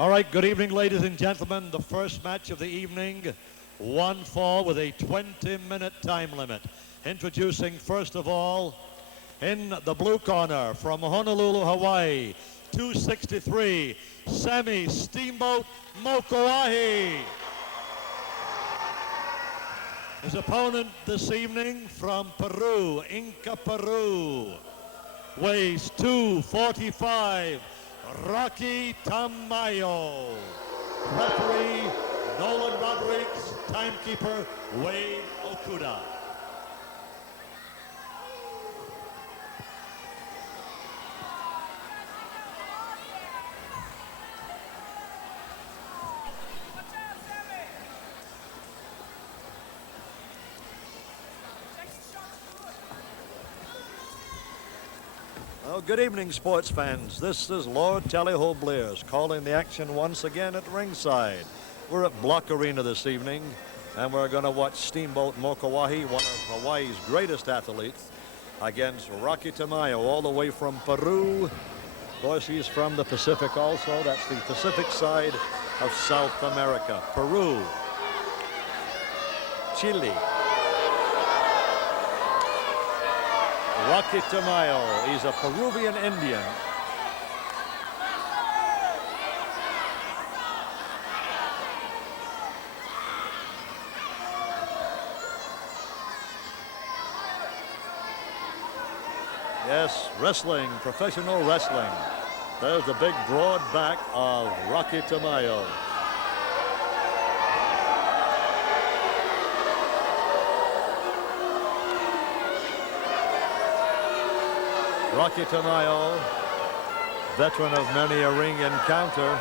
All right, good evening, ladies and gentlemen. The first match of the evening, one fall with a 20-minute time limit. Introducing, first of all, in the blue corner from Honolulu, Hawaii, 263, Sammy Steamboat Mokoahi. His opponent this evening from Peru, Inca, Peru, weighs 245, Rocky Tamayo. Referee, Nolan Rodriguez. Timekeeper, Wade Okuda. Well, good evening, sports fans. This is Lord Tallyho Blears calling the action once again at ringside. We're at Block Arena this evening, and we're going to watch Steamboat Mokoahi, one of Hawaii's greatest athletes, against Rocky Tamayo, all the way from Peru. Of course, he's from the Pacific also. That's the Pacific side of South America. Peru, Chile. Rocky Tamayo, he's a Peruvian Indian. Yes, wrestling, professional wrestling. There's the big broad back of Rocky Tamayo. Rocky Tamayo, veteran of many a ring encounter.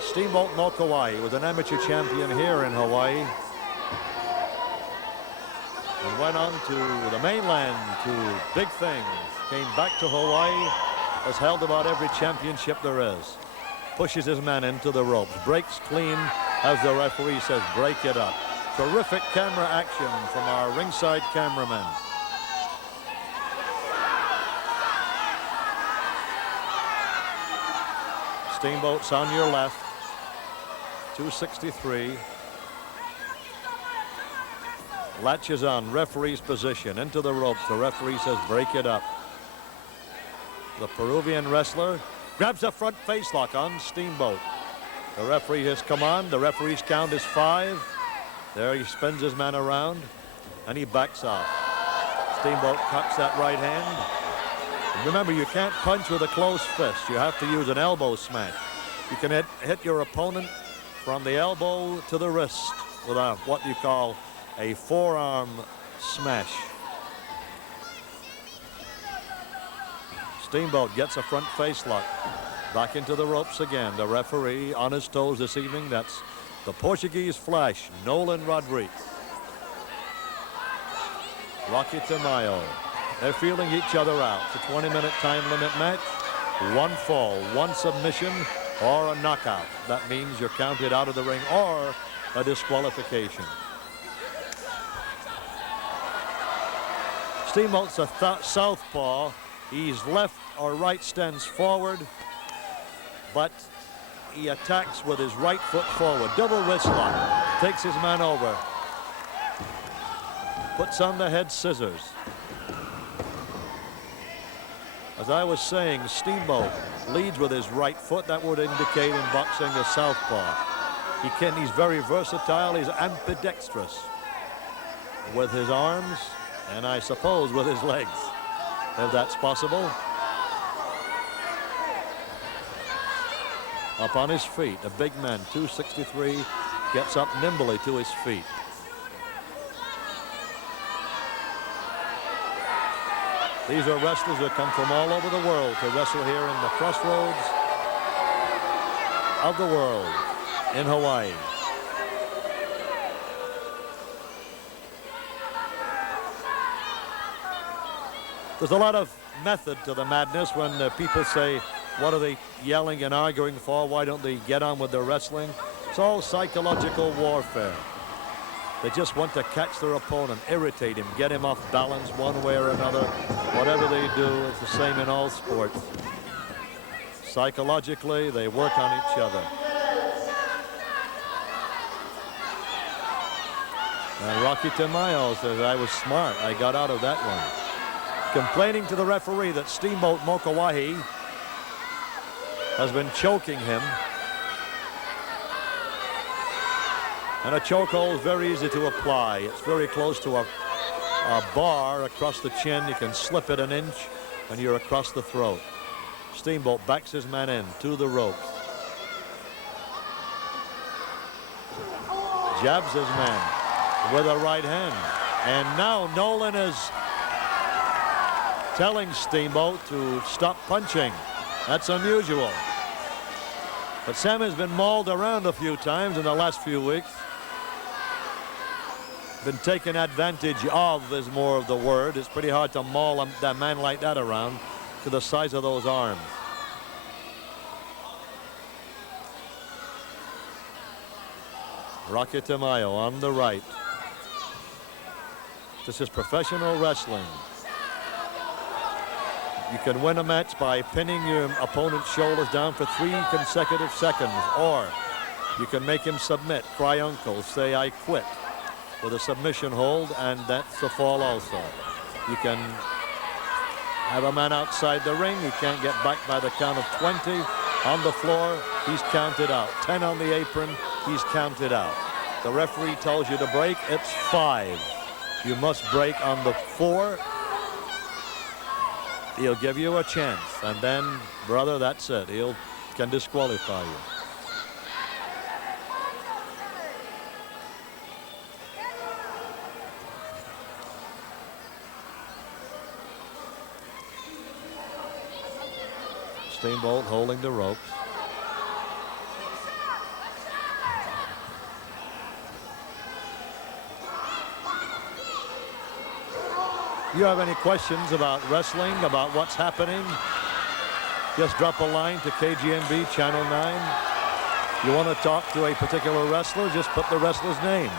Steamboat Mokoahi was an amateur champion here in Hawaii and went on to the mainland to big things. Came back to Hawaii, has held about every championship there is. Pushes his man into the ropes, breaks clean as the referee says, break it up. Terrific camera action from our ringside cameraman. Steamboat's on your left, 263. Latches on, referee's position, into the ropes. The referee says, break it up. The Peruvian wrestler grabs a front face lock on Steamboat. The referee has come on. The referee's count is 5. There he spins his man around, and he backs off. Steamboat cocks that right hand. And remember, you can't punch with a closed fist. You have to use an elbow smash. You can hit your opponent from the elbow to the wrist with a, what you call a forearm smash. Steamboat gets a front face lock. Back into the ropes again. The referee on his toes this evening. That's the Portuguese Flash, Nolan Rodriguez. Rocky Tamayo. They're feeling each other out. It's a 20-minute time limit match. One fall, one submission, or a knockout. That means you're counted out of the ring or a disqualification. Steamboat's a southpaw. He's left or right stance forward, but he attacks with his right foot forward. Double wrist lock. Takes his man over. Puts on the head scissors. As I was saying, Steamboat leads with his right foot. That would indicate in boxing a southpaw. He's very versatile. He's ambidextrous with his arms and I suppose with his legs, if that's possible. Up on his feet, a big man, 263, gets up nimbly to his feet. These are wrestlers that come from all over the world to wrestle here in the crossroads of the world in Hawaii. There's a lot of method to the madness when people say, what are they yelling and arguing for? Why don't they get on with their wrestling? It's all psychological warfare. They just want to catch their opponent, irritate him, get him off balance one way or another. Whatever they do, it's the same in all sports. Psychologically, they work on each other. And Rocky Tamayo says, I was smart. I got out of that one. Complaining to the referee that Steamboat Mokuahi has been choking him. And a chokehold is very easy to apply. It's very close to a bar across the chin. You can slip it an inch and you're across the throat. Steamboat backs his man in to the ropes. Jabs his man with a right hand. And now Nolan is telling Steamboat to stop punching. That's unusual. But Sam has been mauled around a few times in the last few weeks. Been taken advantage of is more of the word. It's pretty hard to maul a man like that around to the size of those arms. Rocky Tamayo on the right. This is professional wrestling. You can win a match by pinning your opponent's shoulders down for 3 consecutive seconds, or you can make him submit, cry uncle, say I quit with a submission hold, and that's a fall also. You can have a man outside the ring. He can't get back by the count of 20. On the floor, he's counted out. 10 on the apron, he's counted out. The referee tells you to break, it's 5. You must break on the 4. He'll give you a chance, and then, brother, that's it. He can disqualify you. Steamboat holding the ropes. You have any questions about wrestling, about what's happening? Just drop a line to KGMB Channel 9. You want to talk to a particular wrestler, just put the wrestler's name.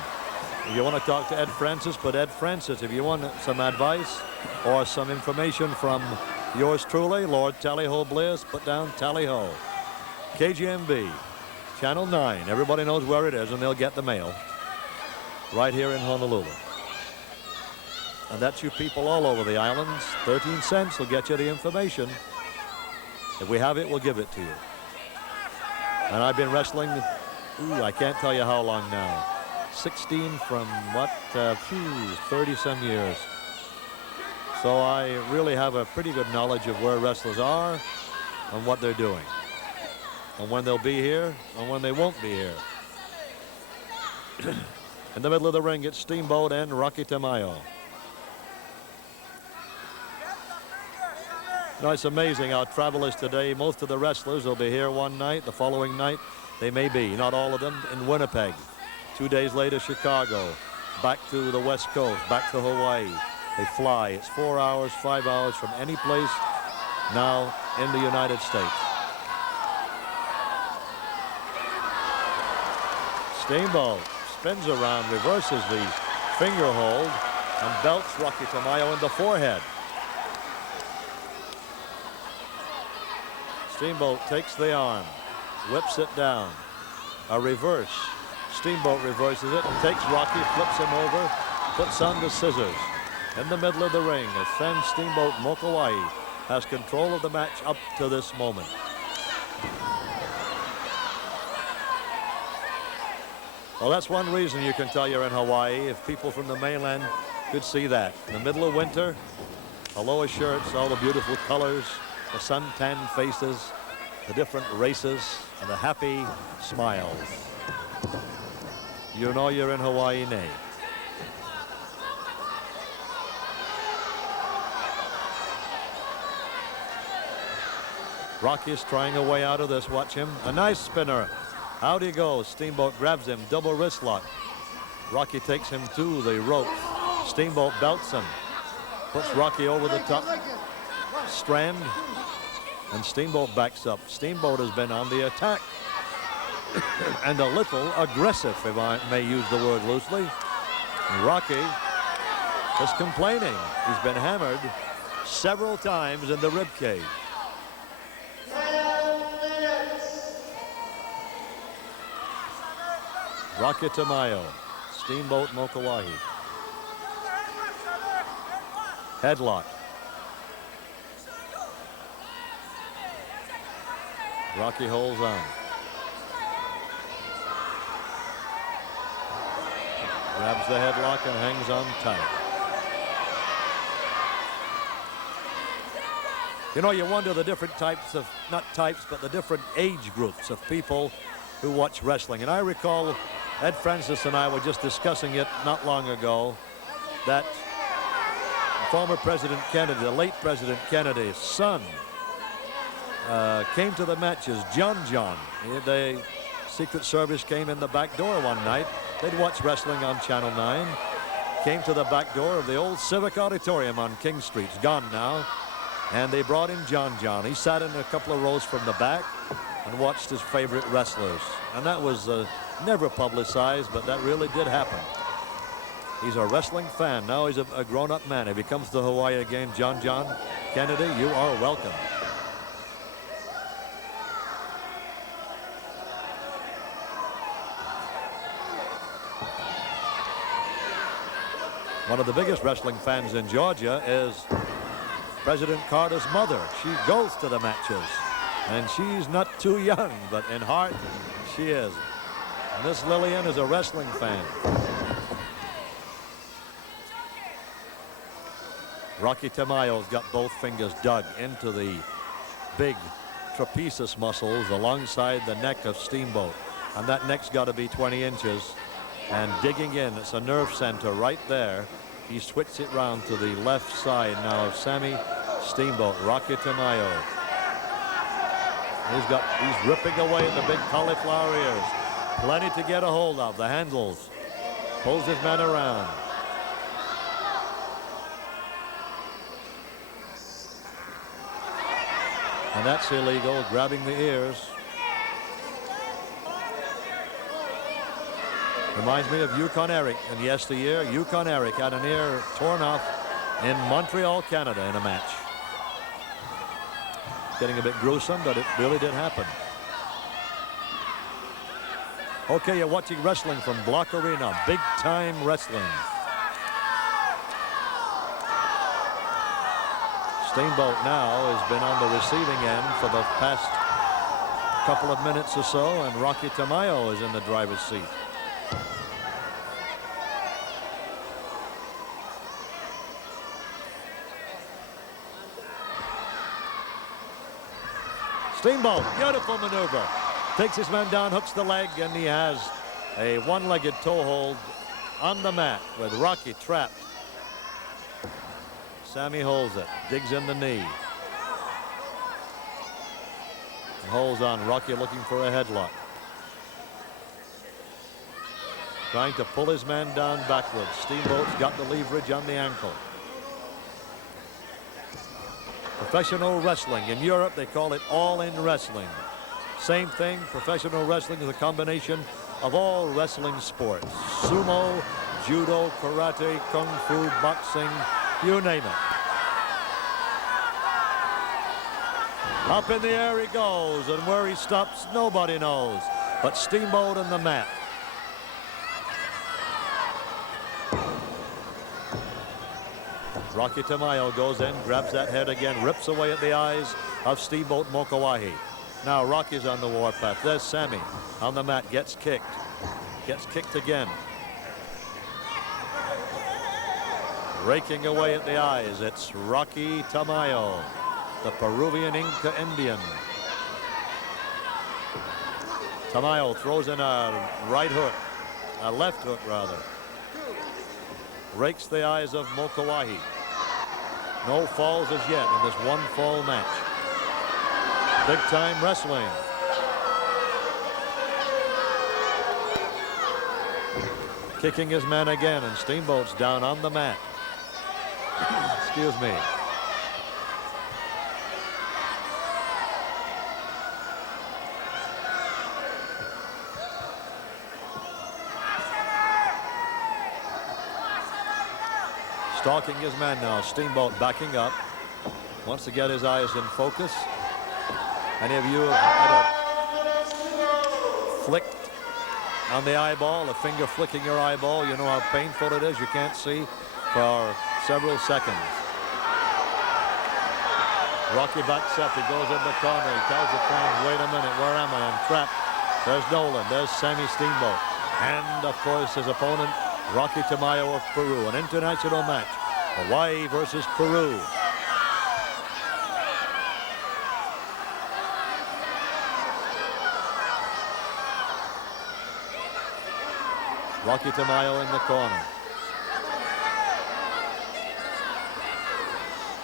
If you want to talk to Ed Francis, put Ed Francis. If you want some advice or some information from yours truly, Lord Tally-Ho Bliss, put down Tally-Ho. KGMB Channel 9. Everybody knows where it is, and they'll get the mail right here in Honolulu. And that's you people all over the islands. 13 cents will get you the information. If we have it, we'll give it to you. And I've been wrestling, I can't tell you how long now. 16 from what, 30 some years. So I really have a pretty good knowledge of where wrestlers are and what they're doing. And when they'll be here and when they won't be here. In the middle of the ring, it's Steamboat and Rocky Tamayo. No, it's amazing how travel is today. Most of the wrestlers will be here one night. The following night, they may be, not all of them, in Winnipeg. 2 days later, Chicago. Back to the West Coast, back to Hawaii. They fly. It's 4 hours, 5 hours from any place now in the United States. Steamboat spins around, reverses the finger hold, and belts Rocky Tamayo in the forehead. Steamboat takes the arm, whips it down. A reverse. Steamboat reverses it and takes Rocky, flips him over, puts on the scissors. In the middle of the ring, as Sam Steamboat Mokuahi has control of the match up to this moment. Well, that's one reason you can tell you're in Hawaii. If people from the mainland could see that. In the middle of winter, aloha shirts, all the beautiful colors, the sun-tanned faces, the different races, and the happy smiles. You know you're in Hawaii, nay. Rocky is trying a way out of this. Watch him. A nice spinner. Out he goes. Steamboat grabs him. Double wrist lock. Rocky takes him to the rope. Steamboat belts him. Puts Rocky over the top strand. And Steamboat backs up. Steamboat has been on the attack. And a little aggressive, if I may use the word loosely. Rocky is complaining. He's been hammered several times in the rib cage. Rocky Tamayo, Steamboat Mokuahi. Headlock. Rocky holds on. Grabs the headlock and hangs on tight. You know, you wonder the different types of, not types, but the different age groups of people who watch wrestling. And I recall Ed Francis and I were just discussing it not long ago, that former President Kennedy, the late President Kennedy's son, came to the matches. John. The Secret Service came in the back door one night. They'd watch wrestling on Channel 9. Came to the back door of the old Civic Auditorium on King Street. It's gone now. And they brought in John. He sat in a couple of rows from the back and watched his favorite wrestlers. And that was never publicized, but that really did happen. He's a wrestling fan. Now he's a grown-up man. If he comes to Hawaii again, John Kennedy, you are welcome. One of the biggest wrestling fans in Georgia is President Carter's mother. She goes to the matches, and she's not too young, but in heart, she is. Miss Lillian is a wrestling fan. Rocky Tamayo's got both fingers dug into the big trapezius muscles alongside the neck of Steamboat, and that neck's got to be 20 inches. And digging in, it's a nerve center right there. He switched it round to the left side now of Sammy Steamboat. Rocky Tamayo. He's ripping away at the big cauliflower ears. Plenty to get a hold of. The handles. Pulls his man around. And that's illegal, grabbing the ears. Reminds me of Yukon Eric in yesteryear. Yukon Eric had an ear torn off in Montreal, Canada in a match. Getting a bit gruesome, but it really did happen. Okay, you're watching wrestling from Block Arena. Big time wrestling. Steamboat now has been on the receiving end for the past couple of minutes or so, and Rocky Tamayo is in the driver's seat. Steamboat, beautiful maneuver. Takes his man down, hooks the leg, and he has a one-legged toe hold on the mat with Rocky trapped. Sammy holds it, digs in the knee. And holds on. Rocky looking for a headlock. Trying to pull his man down backwards. Steamboat's got the leverage on the ankle. Professional wrestling. In Europe, they call it all-in wrestling. Same thing, professional wrestling is a combination of all wrestling sports. Sumo, judo, karate, kung fu, boxing, you name it. Up in the air he goes, and where he stops, nobody knows. But Steamboat on the mat. Rocky Tamayo goes in, grabs that head again, rips away at the eyes of Steamboat Mokuahi. Now Rocky's on the warpath. There's Sammy on the mat, gets kicked. Gets kicked again. Raking away at the eyes, it's Rocky Tamayo, the Peruvian Inca Indian. Tamayo throws in a right hook, a left hook rather. Rakes the eyes of Mokuahi. No falls as yet in this one fall match. Big time wrestling. Kicking his man again, and Steamboat's down on the mat. Excuse me. Stalking his man now. Steamboat backing up. Wants to get his eyes in focus. Any of you have had a flick on the eyeball, a finger flicking your eyeball? You know how painful it is. You can't see for several seconds. Rocky backs up. He goes in the corner. He tells the fans, wait a minute, where am I? I'm trapped. There's Nolan. There's Sammy Steamboat. And, of course, his opponent, Rocky Tamayo of Peru. An international match. Hawaii versus Peru. Rocky Tamayo in the corner.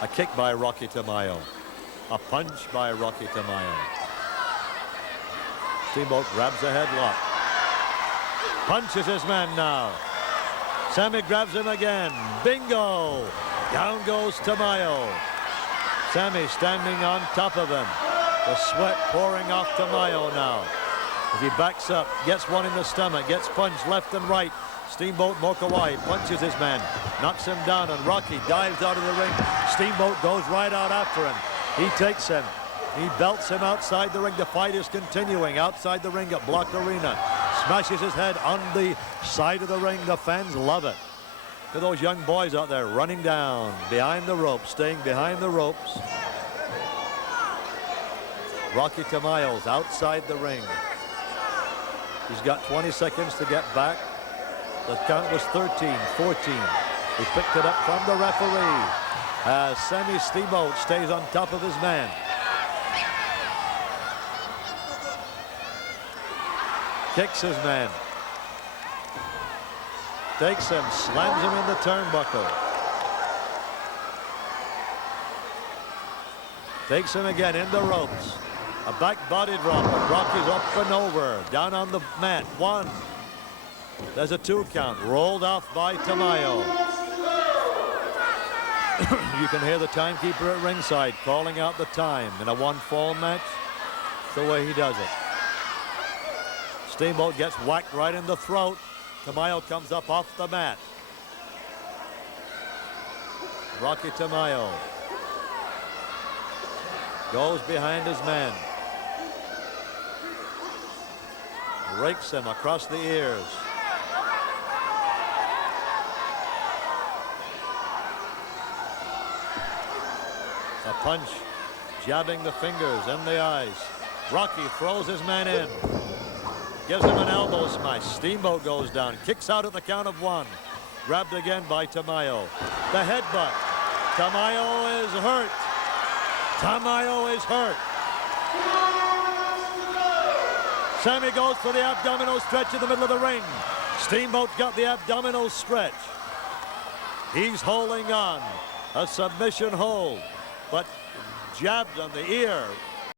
A kick by Rocky Tamayo. A punch by Rocky Tamayo. Steamboat grabs a headlock. Punches his man now. Sammy grabs him again. Bingo! Down goes Tamayo. Sammy standing on top of him. The sweat pouring off Tamayo now. As he backs up, gets one in the stomach, gets punched left and right. Steamboat Mokawai punches his man, knocks him down, and Rocky dives out of the ring. Steamboat goes right out after him. He takes him. He belts him outside the ring. The fight is continuing outside the ring at Block Arena. Smashes his head on the side of the ring. The fans love it. Look at those young boys out there running down behind the ropes, staying behind the ropes. Rocky Tamayo's outside the ring. He's got 20 seconds to get back. The count was 13, 14. He picked it up from the referee as Sammy Steamboat stays on top of his man. Kicks his man. Takes him, slams him in the turnbuckle. Takes him again in the ropes. A back body drop. Rocky's up and over. Down on the mat. One. There's a 2 count. Rolled off by Tamayo. You can hear the timekeeper at ringside calling out the time in a 1-fall match. It's the way he does it. Steamboat gets whacked right in the throat. Tamayo comes up off the mat. Rocky Tamayo goes behind his man. Rakes him across the ears. A punch, jabbing the fingers in the eyes. Rocky throws his man in. Gives him an elbow smash. Steamboat goes down. Kicks out at the count of 1. Grabbed again by Tamayo. The headbutt. Tamayo is hurt. Tamayo is hurt. Sammy goes for the abdominal stretch in the middle of the ring. Steamboat got the abdominal stretch. He's holding on. A submission hold. But jabbed on the ear